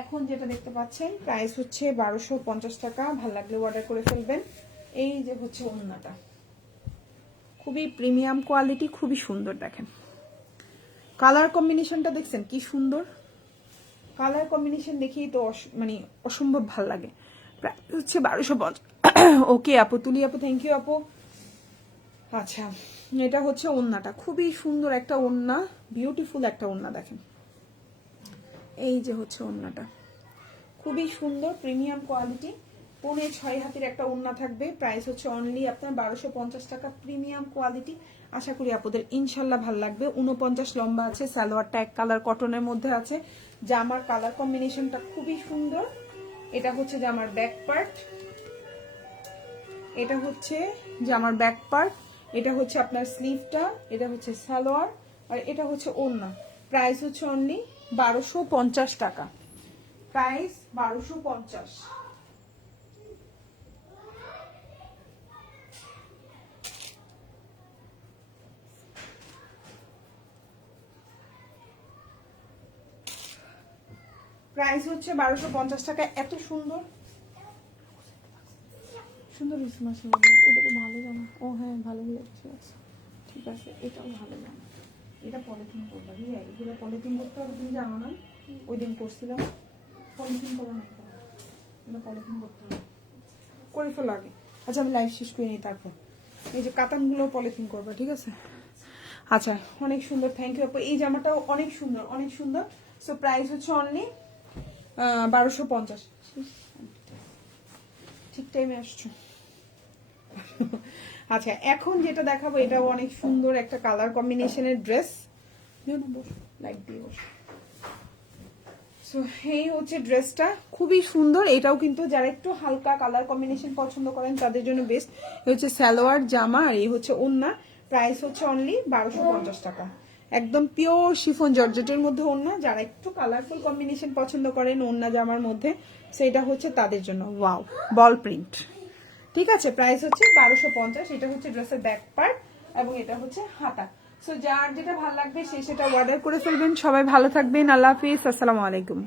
এখন যেটা দেখতে পাচ্ছেন প্রাইস হচ্ছে 1250 টাকা। ভালো লাগলে অর্ডার করে ফেলবেন। এই যে হচ্ছে ওড়নাটা, খুবই প্রিমিয়াম কোয়ালিটি, খুবই সুন্দর। দেখেন কালার কম্বিনেশনটা দেখছেন কি সুন্দর, কালার কম্বিনেশন দেখেই তো মানে অসম্ভব ভাল লাগে। প্রাইস হচ্ছে 1250। ওকে আপু, তুলি আপু, থ্যাংক ইউ আপু। আচ্ছা, এটা হচ্ছে ওড়নাটা, খুবই সুন্দর একটা ওড়না, বিউটিফুল একটা ওড়না। দেখেন এই যে হচ্ছে ওড়নাটা, খুবই সুন্দর প্রিমিয়াম কোয়ালিটি। 6.5 হাতের একটা ওড়না থাকবে। প্রাইস হচ্ছে অনলি আপনার 1250 টাকা, প্রিমিয়াম কোয়ালিটি। আশা করি আপনাদের ইনশাল্লাহ ভালো লাগবে। 49 লম্বা আছে, সালোয়ারটা এক কালার কটনের মধ্যে আছে। জামার কালার কম্বিনেশনটা খুবই সুন্দর। এটা হচ্ছে জামার ব্যাক পার্ট, এটা হচ্ছে জামার ব্যাক পার্ট, এটা হচ্ছে আপনার স্লিভটা, এটা হচ্ছে সালোয়ার, আর এটা হচ্ছে ওড়না। প্রাইস হচ্ছে অনলি 1250 টাকা, প্রাইস 1250। প্রাইস হচ্ছে 1250 টাকা। এত সুন্দর সুন্দর এটা তো ভালো জামা। ও হ্যাঁ ভালো লাগছে, ঠিক আছে, এটাও ভালো জামা। এটা পলিথিন করবা, এগুলো পলিথিন করতে হবে, তুমি জানো না? ওই দিন করছিলাম, পলিথিন করা না, এটা পলিথিন করতে হবে, করে ফেলো আগে। আচ্ছা আমি লাইভ শেষ করে নিই, তারপর এই যে কাতানগুলো পলিথিন করবা, ঠিক আছে? আচ্ছা অনেক সুন্দর, থ্যাংক ইউ আপু। এই জামাটাও অনেক সুন্দর, অনেক সুন্দর। সো প্রাইস হচ্ছে অনলি 1250। ঠিক টাইমে আসছো। আচ্ছা এখন যেটা দেখাবো এটাও অনেক সুন্দর একটা কালার কম্বিনেশনের ড্রেস। লাইট দিয়ে বসো। সো এই হচ্ছে ড্রেসটা, খুবই সুন্দর। এটাও কিন্তু যারা একটু হালকা কালার কম্বিনেশন পছন্দ করেন তাদের জন্য বেস্ট। এই হচ্ছে সালোয়ার, জামা, আর এই হচ্ছে ওড়না। প্রাইস হচ্ছে অনলি 1250 টাকা। একদম পিওর শিফন জর্জেটের মধ্যে ওড়না। যারা একটু কালারফুল কম্বিনেশন পছন্দ করেন ওড়না জামার মধ্যে, সেটা হচ্ছে তাদের জন্য। ওয়াও, বল প্রিন্ট, ঠিক আছে। প্রাইস হচ্ছে 1250। এটা হচ্ছে ড্রেসের ব্যাক পার্ট এবং এটা হচ্ছে হাতা। সো যার যেটা ভালো লাগবে সে সেটা অর্ডার করে ফেলবেন। সবাই ভালো থাকবেন, আল্লাহ হাফিজ, আসসালামু আলাইকুম।